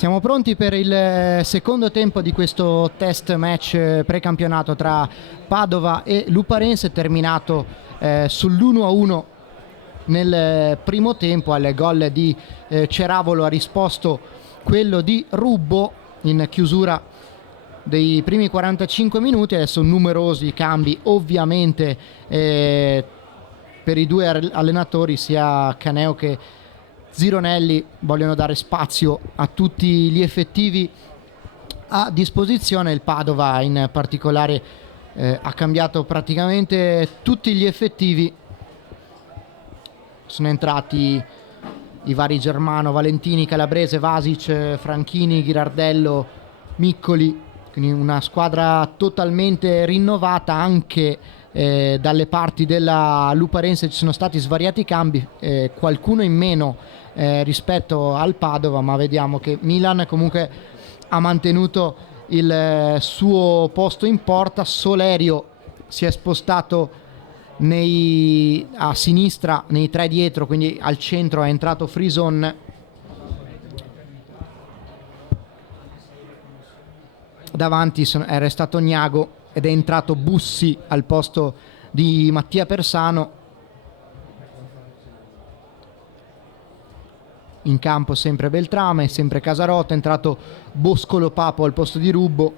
Siamo pronti per il secondo tempo di questo test match precampionato tra Padova e Luparense, terminato sull'1-1 nel primo tempo. Al gol di Ceravolo ha risposto quello di Rubbo in chiusura dei primi 45 minuti. Adesso numerosi cambi ovviamente per i due allenatori, sia Caneo che Zironelli vogliono dare spazio a tutti gli effettivi a disposizione. Il Padova in particolare ha cambiato praticamente tutti gli effettivi. Sono entrati i vari Germano, Valentini, Calabrese, Vasic, Franchini, Ghirardello, Miccoli, quindi una squadra totalmente rinnovata. Anche dalle parti della Luparense ci sono stati svariati cambi, qualcuno in meno rispetto al Padova, ma vediamo che Milan comunque ha mantenuto il suo posto in porta. Solerio si è spostato a sinistra nei tre dietro, quindi al centro è entrato Frison. Davanti è restato Gnago ed è entrato Bussi al posto di Mattia Persano. In campo sempre Beltrame, sempre Casarotto, è entrato Boscolo Papo al posto di Rubbo.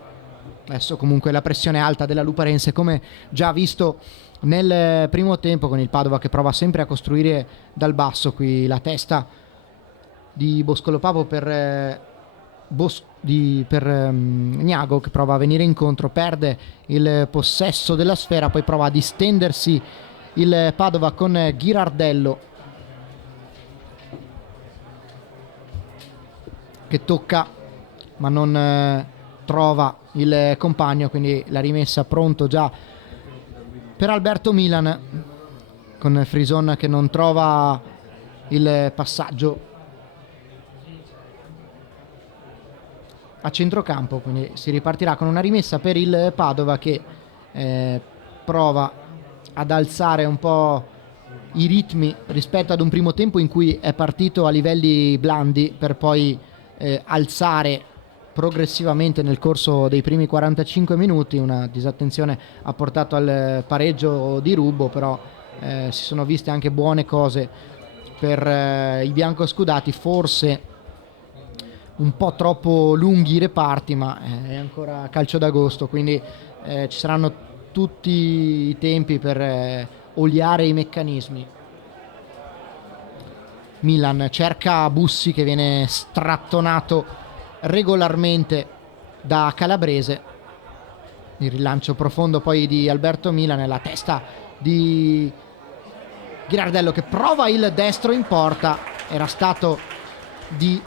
Adesso comunque la pressione alta della Luparense, come già visto nel primo tempo, con il Padova che prova sempre a costruire dal basso. Qui la testa di Boscolo Papo per Gnago, che prova a venire incontro, perde il possesso della sfera, poi prova a distendersi il Padova con Ghirardello che tocca ma non trova il compagno, quindi la rimessa pronto già per Alberto Milan, con Frison che non trova il passaggio a centrocampo, quindi si ripartirà con una rimessa per il Padova che prova ad alzare un po' i ritmi rispetto ad un primo tempo in cui è partito a livelli blandi per poi alzare progressivamente nel corso dei primi 45 minuti. Una disattenzione ha portato al pareggio di Rubbo, però si sono viste anche buone cose per i biancoscudati, forse un po' troppo lunghi i reparti, ma è ancora calcio d'agosto, quindi ci saranno tutti i tempi per oliare i meccanismi. Milan cerca Bussi che viene strattonato regolarmente da Calabrese. Il rilancio profondo poi di Alberto Milan nella testa di Ghirardello che prova il destro in porta. Era stato di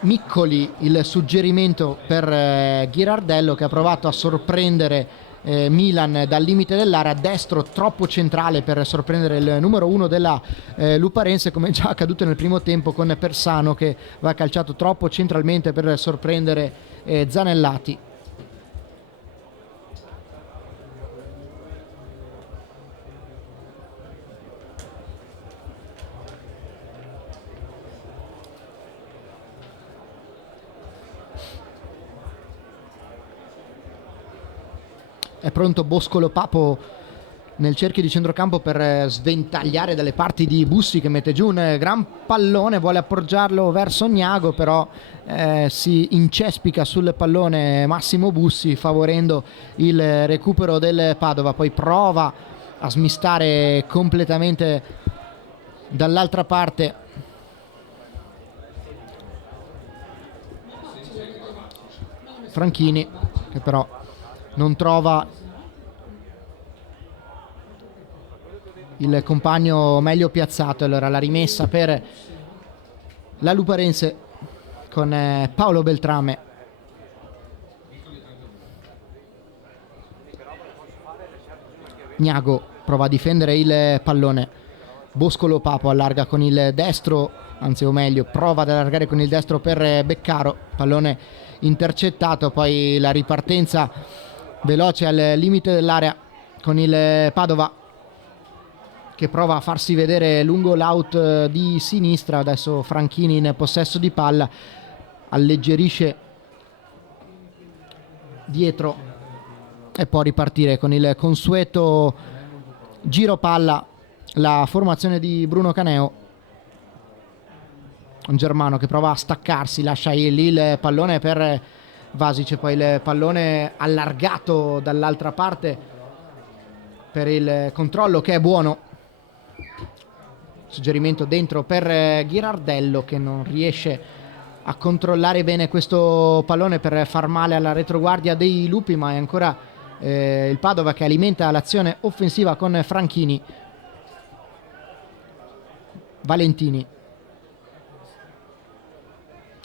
Miccoli il suggerimento per Ghirardello, che ha provato a sorprendere Milan dal limite dell'area. Destro troppo centrale per sorprendere il numero 1 della Luparense, come già accaduto nel primo tempo con Persano, che va calciato troppo centralmente per sorprendere Zanellati. È pronto Boscolo Papo nel cerchio di centrocampo per sventagliare dalle parti di Bussi, che mette giù un gran pallone, vuole appoggiarlo verso Gnago, però si incespica sul pallone Massimo Bussi, favorendo il recupero del Padova. Poi prova a smistare completamente dall'altra parte Franchini, che però non trova il compagno meglio piazzato. Allora la rimessa per la Luparense con Paolo Beltrame. Gnago prova a difendere il pallone. Boscolo Papo allarga con il destro, anzi o meglio prova ad allargare con il destro per Beccaro, pallone intercettato. Poi la ripartenza veloce al limite dell'area con il Padova che prova a farsi vedere lungo l'out di sinistra. Adesso Franchini in possesso di palla, alleggerisce dietro e può ripartire con il consueto giro palla la formazione di Bruno Caneo. Un Germano che prova a staccarsi, lascia lì il pallone per Vasic, poi il pallone allargato dall'altra parte per il controllo che è buono. Suggerimento dentro per Ghirardello che non riesce a controllare bene questo pallone per far male alla retroguardia dei Lupi, ma è ancora il Padova che alimenta l'azione offensiva con Franchini. Valentini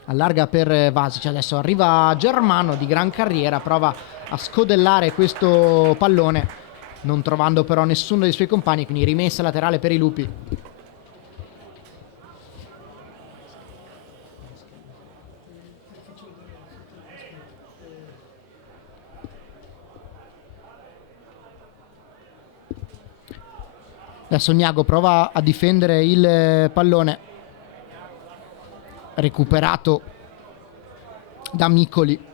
allarga per Vasic, adesso arriva Germano di gran carriera, prova a scodellare questo pallone non trovando però nessuno dei suoi compagni, quindi rimessa laterale per i Lupi. Adesso Niago prova a difendere il pallone recuperato da Miccoli.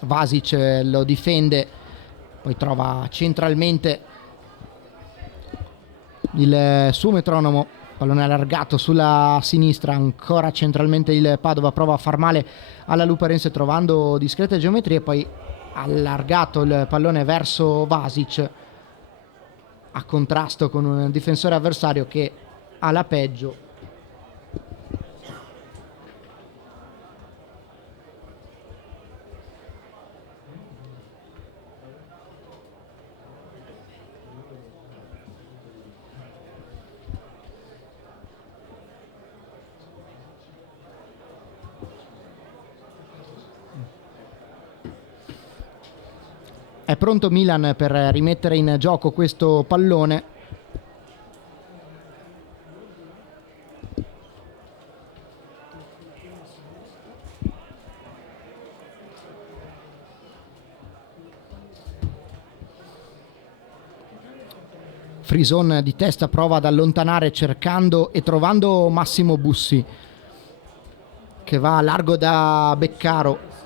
Vasic lo difende, poi trova centralmente il suo metronomo, pallone allargato sulla sinistra, ancora centralmente il Padova prova a far male alla Luparense trovando discrete geometrie, poi allargato il pallone verso Vasic a contrasto con un difensore avversario che ha la peggio. È pronto Milan per rimettere in gioco questo pallone. Frison di testa prova ad allontanare cercando e trovando Massimo Bussi che va a largo da Beccaro.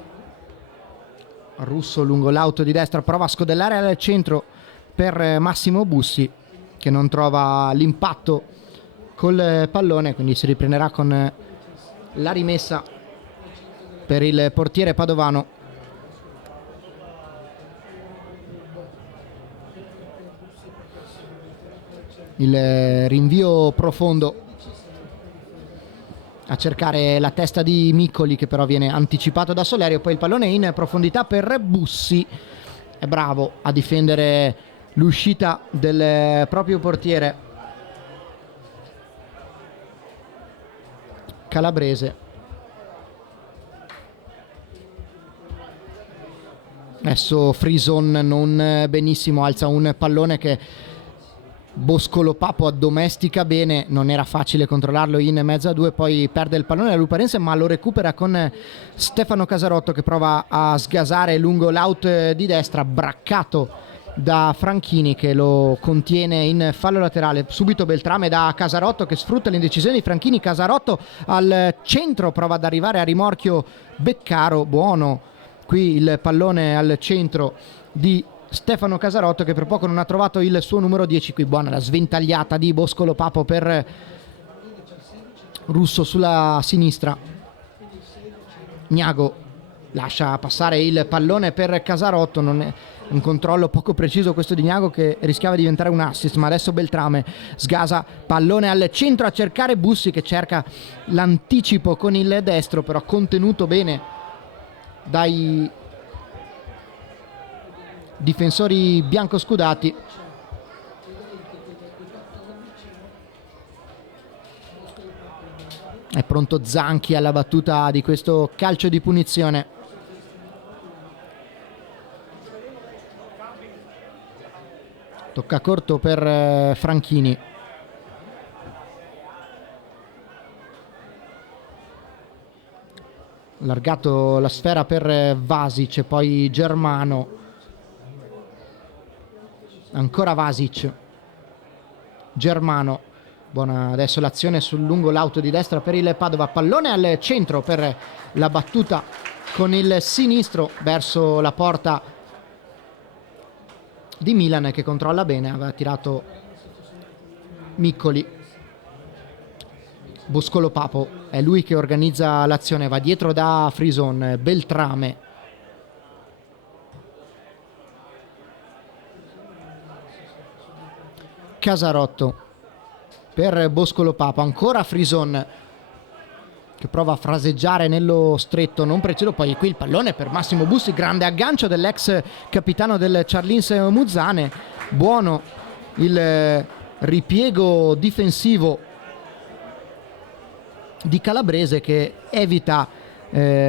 Russo lungo l'auto di destra prova a scodellare al centro per Massimo Bussi che non trova l'impatto col pallone, quindi si riprenderà con la rimessa per il portiere padovano. Il rinvio profondo a cercare la testa di Miccoli che però viene anticipato da Solerio, poi il pallone in profondità per Bussi, è bravo a difendere l'uscita del proprio portiere calabrese. Adesso Frison non benissimo, alza un pallone che Boscolo Papo addomestica bene, non era facile controllarlo in mezzo a due, poi perde il pallone la Luparense ma lo recupera con Stefano Casarotto che prova a sgasare lungo l'out di destra, braccato da Franchini che lo contiene in fallo laterale. Subito Beltrame da Casarotto che sfrutta l'indecisione di Franchini. Casarotto al centro, prova ad arrivare a rimorchio Beccaro, buono qui il pallone al centro di Stefano Casarotto che per poco non ha trovato il suo numero 10. Qui buona la sventagliata di Boscolo Papo per Russo sulla sinistra. Niago lascia passare il pallone per Casarotto, non è un controllo poco preciso questo di Niago che rischiava di diventare un assist, ma adesso Beltrame sgasa pallone al centro a cercare Bussi che cerca l'anticipo con il destro, però contenuto bene dai difensori biancoscudati. È pronto Zanchi alla battuta di questo calcio di punizione. Tocca corto per Franchini. Allargato la sfera per Vasic e poi Germano. Ancora Vasic, Germano Buona adesso l'azione lungo l'auto di destra per il Padova, pallone al centro per la battuta con il sinistro verso la porta di Milan, che controlla bene, aveva tirato Miccoli. Boscolo Papo è lui che organizza l'azione, va dietro da Frison, Beltrame, Casarotto per Boscolo Papo, ancora Frison che prova a fraseggiare nello stretto non preciso, poi qui il pallone per Massimo Bussi, grande aggancio dell'ex capitano del Ciarlins Muzzane, buono il ripiego difensivo di Calabrese che evita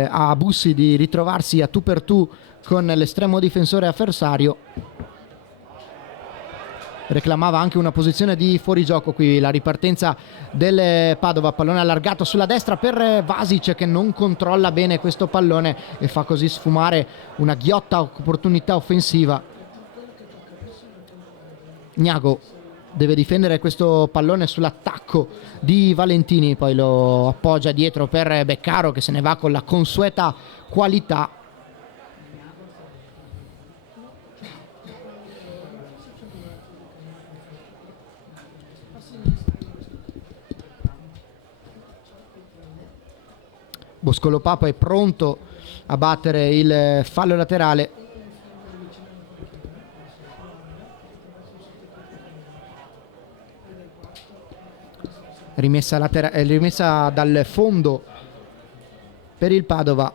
a Bussi di ritrovarsi a tu per tu con l'estremo difensore avversario. Reclamava anche una posizione di fuorigioco. Qui la ripartenza del Padova, pallone allargato sulla destra per Vasic che non controlla bene questo pallone e fa così sfumare una ghiotta opportunità offensiva. Niago deve difendere questo pallone sull'attacco di Valentini, poi lo appoggia dietro per Beccaro che se ne va con la consueta qualità. Boscolo Papo è pronto a battere il fallo laterale. Rimessa dal fondo per il Padova.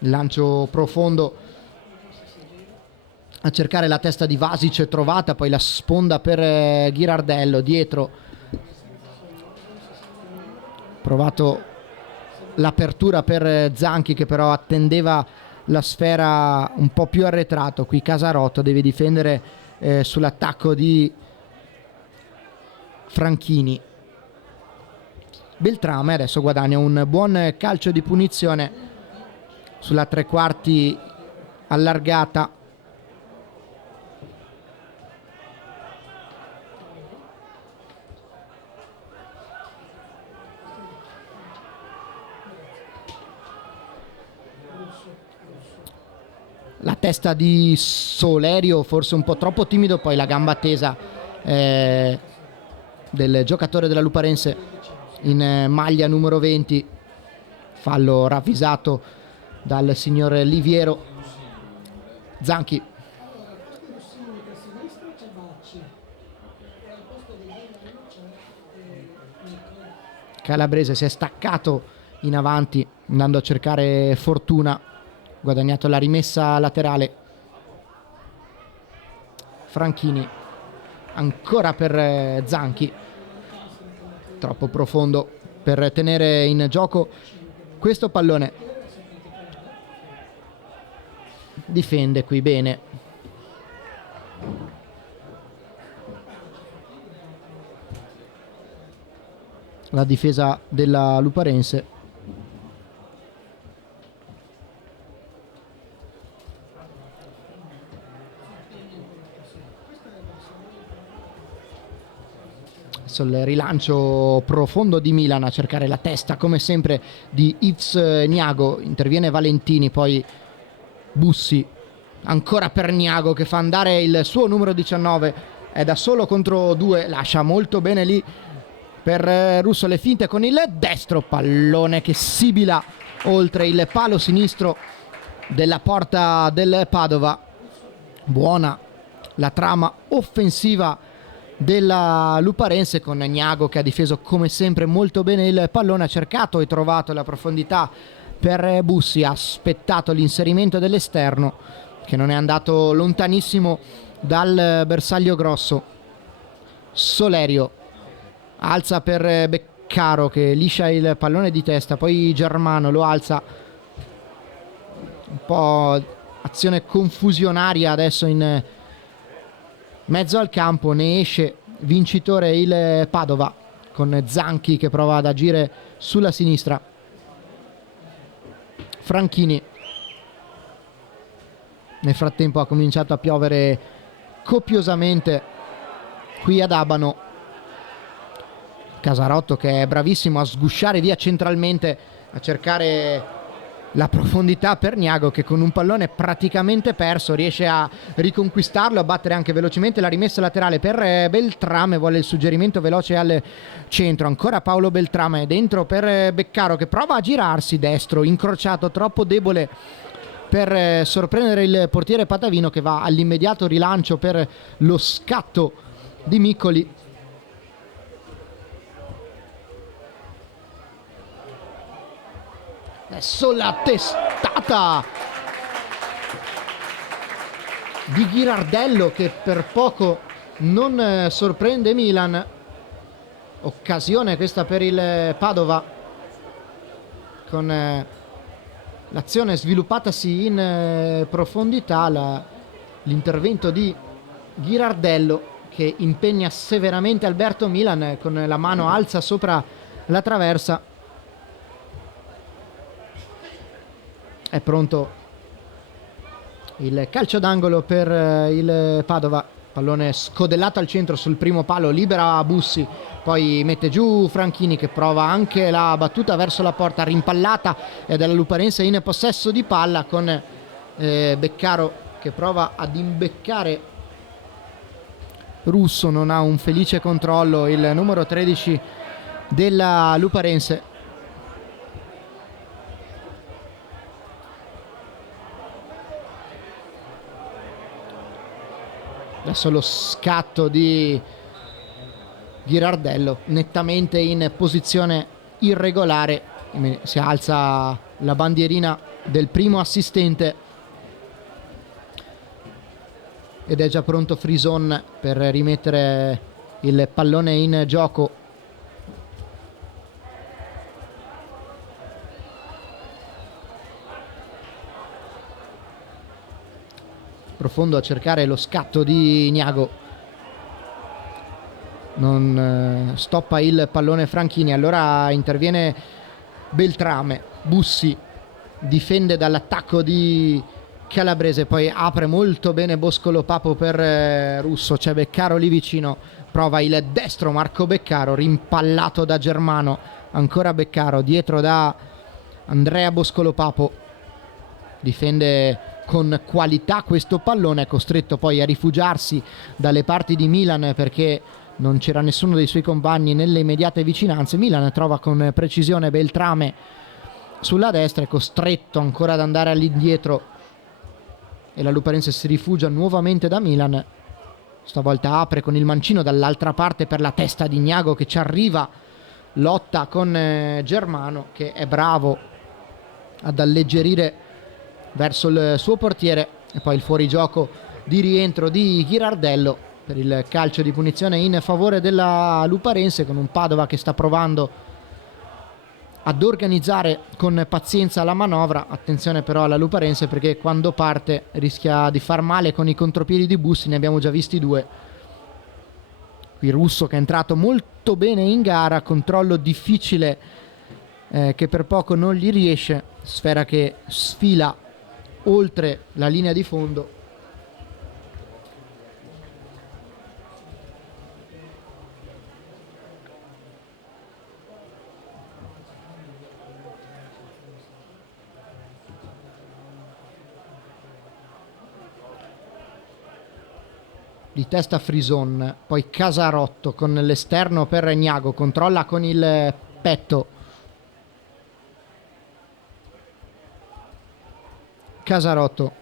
Lancio profondo a cercare la testa di Vasic, trovata, poi la sponda per Ghirardello dietro. Provato l'apertura per Zanchi che però attendeva la sfera un po' più arretrato. Qui Casarotto deve difendere sull'attacco di Franchini. Beltrame adesso guadagna un buon calcio di punizione sulla tre quarti allargata. La testa di Solerio forse un po' troppo timido, poi la gamba tesa del giocatore della Luparense in maglia numero 20, fallo ravvisato dal signor Liviero. Zanchi Calabrese si è staccato in avanti andando a cercare fortuna, guadagnato la rimessa laterale. Franchini ancora per Zanchi, troppo profondo per tenere in gioco questo pallone. Difende qui bene la difesa della Luparense. Il rilancio profondo di Milan a cercare la testa come sempre di Yves Niago, interviene Valentini, poi Bussi ancora per Niago che fa andare il suo numero 19, è da solo contro due, lascia molto bene lì per Russo le finte con il destro, pallone che sibila oltre il palo sinistro della porta del Padova. Buona la trama offensiva della Luparense con Niago che ha difeso come sempre molto bene il pallone, ha cercato e trovato la profondità per Bussi, ha aspettato l'inserimento dell'esterno che non è andato lontanissimo dal bersaglio grosso. Solerio alza per Beccaro che liscia il pallone di testa, poi Germano lo alza, un po' azione confusionaria adesso in mezzo al campo, ne esce vincitore il Padova con Zanchi che prova ad agire sulla sinistra. Franchini nel frattempo ha cominciato a piovere copiosamente qui ad Abano. Casarotto che è bravissimo a sgusciare via centralmente, a cercare la profondità per Niago, che con un pallone praticamente perso riesce a riconquistarlo, a battere anche velocemente la rimessa laterale per Beltrame. Vuole il suggerimento veloce al centro, ancora Paolo Beltrame dentro per Beccaro che prova a girarsi, destro incrociato, troppo debole per sorprendere il portiere Patavino, che va all'immediato rilancio per lo scatto di Miccoli. Adesso la testata di Ghirardello che per poco non sorprende Milan. Occasione questa per il Padova, con l'azione sviluppatasi in profondità, l'intervento di Ghirardello che impegna severamente Alberto Milan, con la mano alza sopra la traversa. È pronto il calcio d'angolo per il Padova, pallone scodellato al centro sul primo palo, libera Bussi, poi mette giù Franchini che prova anche la battuta verso la porta, rimpallata ed è la Luparense in possesso di palla, con Beccaro che prova ad imbeccare Russo, non ha un felice controllo il numero 13 della Luparense. Adesso lo scatto di Ghirardello, nettamente in posizione irregolare, si alza la bandierina del primo assistente ed è già pronto Frison per rimettere il pallone in gioco. Profondo a cercare lo scatto di Niago, non stoppa il pallone Franchini, allora interviene Beltrame. Bussi difende dall'attacco di Calabrese, poi apre molto bene Boscolo Papo per Russo, c'è Beccaro lì vicino, prova il destro Marco Beccaro, rimpallato da Germano, ancora Beccaro dietro da Andrea Boscolo Papo, difende con qualità questo pallone, è costretto poi a rifugiarsi dalle parti di Milan perché non c'era nessuno dei suoi compagni nelle immediate vicinanze. Milan trova con precisione Beltrame sulla destra, è costretto ancora ad andare all'indietro e la Luparense si rifugia nuovamente da Milan. Stavolta apre con il mancino dall'altra parte per la testa di Niago che ci arriva, lotta con Germano che è bravo ad alleggerire verso il suo portiere, e poi il fuorigioco di rientro di Ghirardello per il calcio di punizione in favore della Luparense, con un Padova che sta provando ad organizzare con pazienza la manovra. Attenzione però alla Luparense perché quando parte rischia di far male con i contropiedi di Bussi, ne abbiamo già visti due. Qui Russo che è entrato molto bene in gara, controllo difficile che per poco non gli riesce, sfera che sfila oltre la linea di fondo. Di testa Frison, poi Casarotto con l'esterno per Niago, controlla con il petto Casarotto,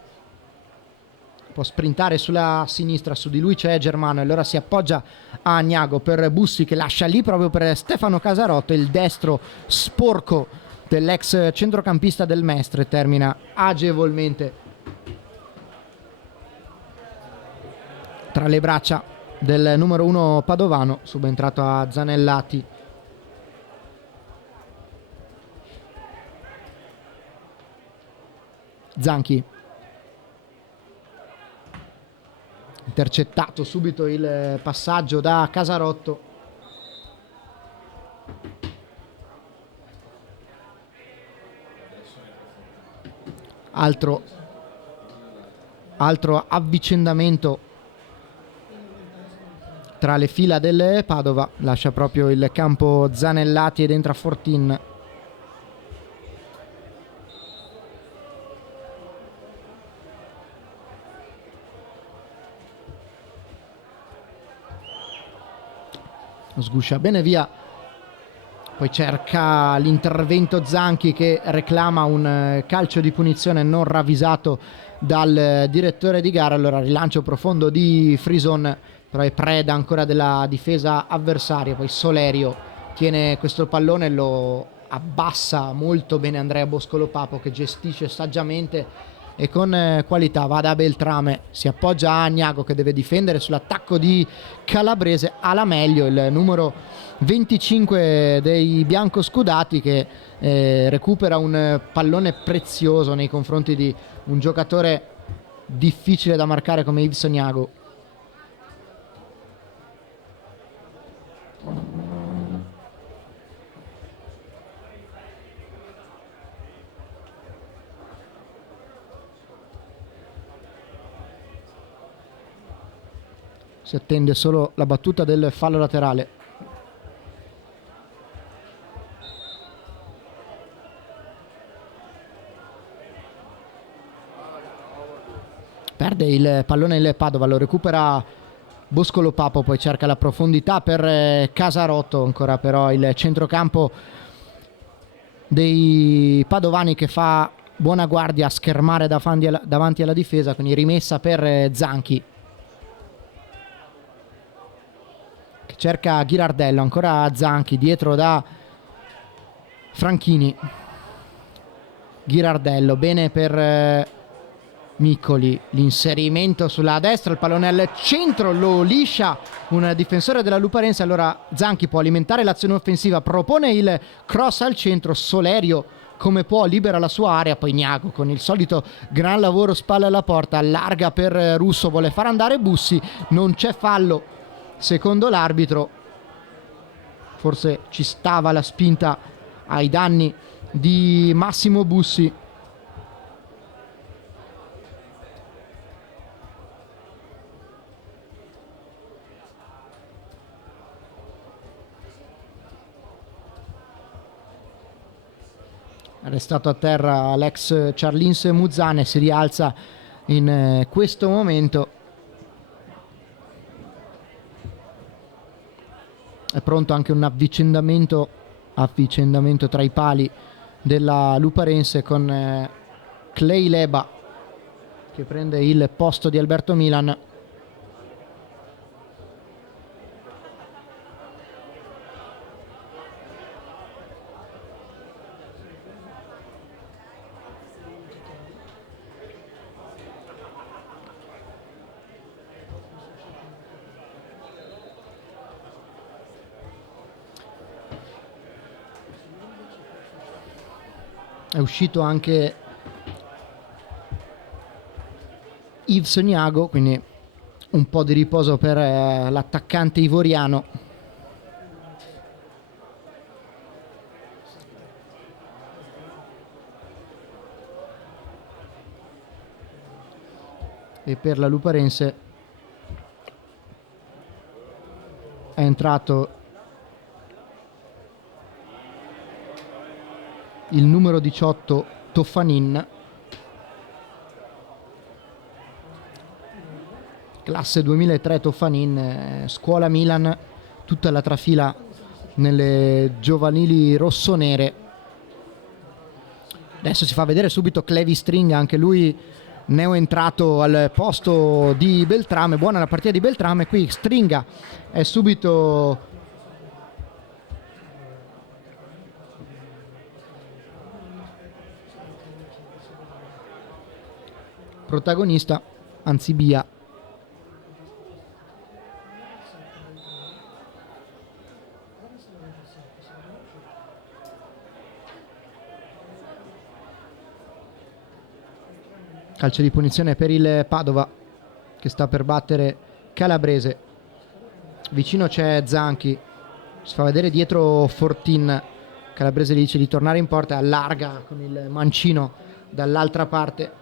può sprintare sulla sinistra, su di lui c'è Germano, allora si appoggia a Niago per Bussi che lascia lì proprio per Stefano Casarotto, il destro sporco dell'ex centrocampista del Mestre termina agevolmente tra le braccia del numero 1 padovano, subentrato a Zanellati. Zanchi, intercettato subito il passaggio da Casarotto. Altro avvicendamento tra le fila del Padova, lascia proprio il campo Zanellati ed entra Fortin. Sguscia bene via, poi cerca l'intervento Zanchi che reclama un calcio di punizione non ravvisato dal direttore di gara. Allora rilancio profondo di Frison, però è preda ancora della difesa avversaria. Poi Solerio tiene questo pallone e lo abbassa molto bene Andrea Boscolo Papo, che gestisce saggiamente e con qualità. Va da Beltrame, si appoggia a Agnago che deve difendere sull'attacco di Calabrese. Alla meglio il numero 25 dei biancoscudati, che recupera un pallone prezioso nei confronti di un giocatore difficile da marcare come Yves Agnago. Si attende solo la battuta del fallo laterale. Perde il pallone il Padova, lo recupera Boscolo Papo, poi cerca la profondità per Casarotto, ancora però il centrocampo dei padovani che fa buona guardia a schermare davanti alla difesa, quindi rimessa per Zanchi che cerca Ghirardello, ancora Zanchi dietro da Franchini. Ghirardello bene per Miccoli, l'inserimento sulla destra, il pallone al centro, lo liscia un difensore della Luparense. Allora Zanchi può alimentare l'azione offensiva, propone il cross al centro, Solerio come può libera la sua area, poi Agnago con il solito gran lavoro spalle alla porta, allarga per Russo, vuole far andare Bussi, non c'è fallo secondo l'arbitro, forse ci stava la spinta ai danni di Massimo Bussi. Restato a terra l'ex Charlins Muzzane, si rialza in questo momento, è pronto anche un avvicendamento tra i pali della Luparense con Clay Leba che prende il posto di Alberto Milan. È uscito anche Yves Agnago, quindi un po' di riposo per l'attaccante ivoriano. E per la Luparense è entrato il numero 18 Toffanin, classe 2003 Toffanin, scuola Milan, tutta la trafila nelle giovanili rossonere. Adesso si fa vedere subito Clevi Stringa, anche lui neoentrato al posto di Beltrame. Buona la partita di Beltrame, qui Stringa è subito protagonista, anzi Bia. Calcio di punizione per il Padova che sta per battere Calabrese. Vicino c'è Zanchi, si fa vedere dietro Fortin. Calabrese gli dice di tornare in porta, allarga con il mancino dall'altra parte.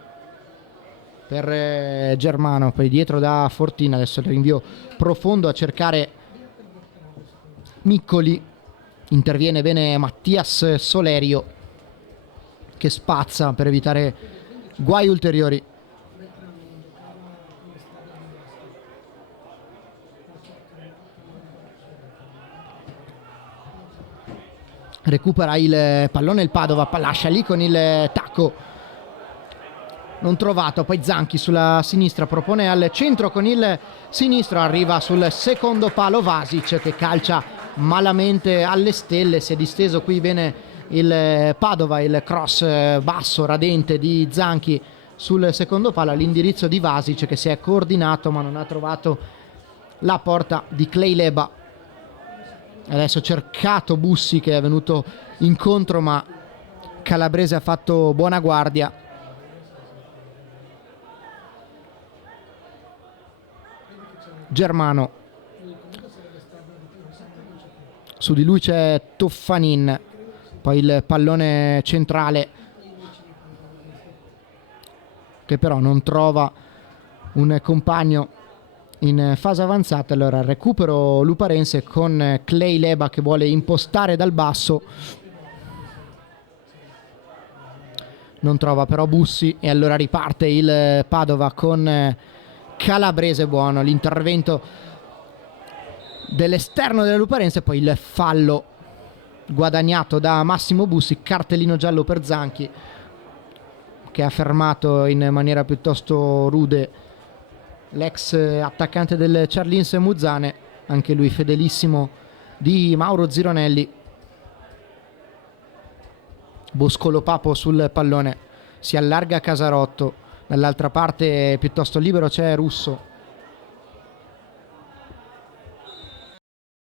per Germano, poi dietro da Fortina, adesso il rinvio profondo a cercare Miccoli, interviene bene Mattias Solerio che spazza per evitare guai ulteriori. Recupera il pallone il Padova, lascia lì con il tacco non trovato, poi Zanchi sulla sinistra propone al centro con il sinistro, arriva sul secondo palo Vasic che calcia malamente alle stelle, si è disteso qui bene il Padova, il cross basso radente di Zanchi sul secondo palo all'indirizzo di Vasic che si è coordinato ma non ha trovato la porta di Clay Leba. Adesso cercato Bussi che è venuto incontro ma Calabrese ha fatto buona guardia. Germano, su di lui c'è Toffanin, poi il pallone centrale che però non trova un compagno in fase avanzata. Allora recupero luparense con Clay Leba che vuole impostare dal basso, non trova però Bussi e allora riparte il Padova con Calabrese. Buono l'intervento dell'esterno della luparense, poi il fallo guadagnato da Massimo Bussi, cartellino giallo per Zanchi che ha fermato in maniera piuttosto rude l'ex attaccante del Ciarlins Muzzane, anche lui fedelissimo di Mauro Zironelli. Boscolo Papo sul pallone, si allarga Casarotto, dall'altra parte piuttosto libero c'è Russo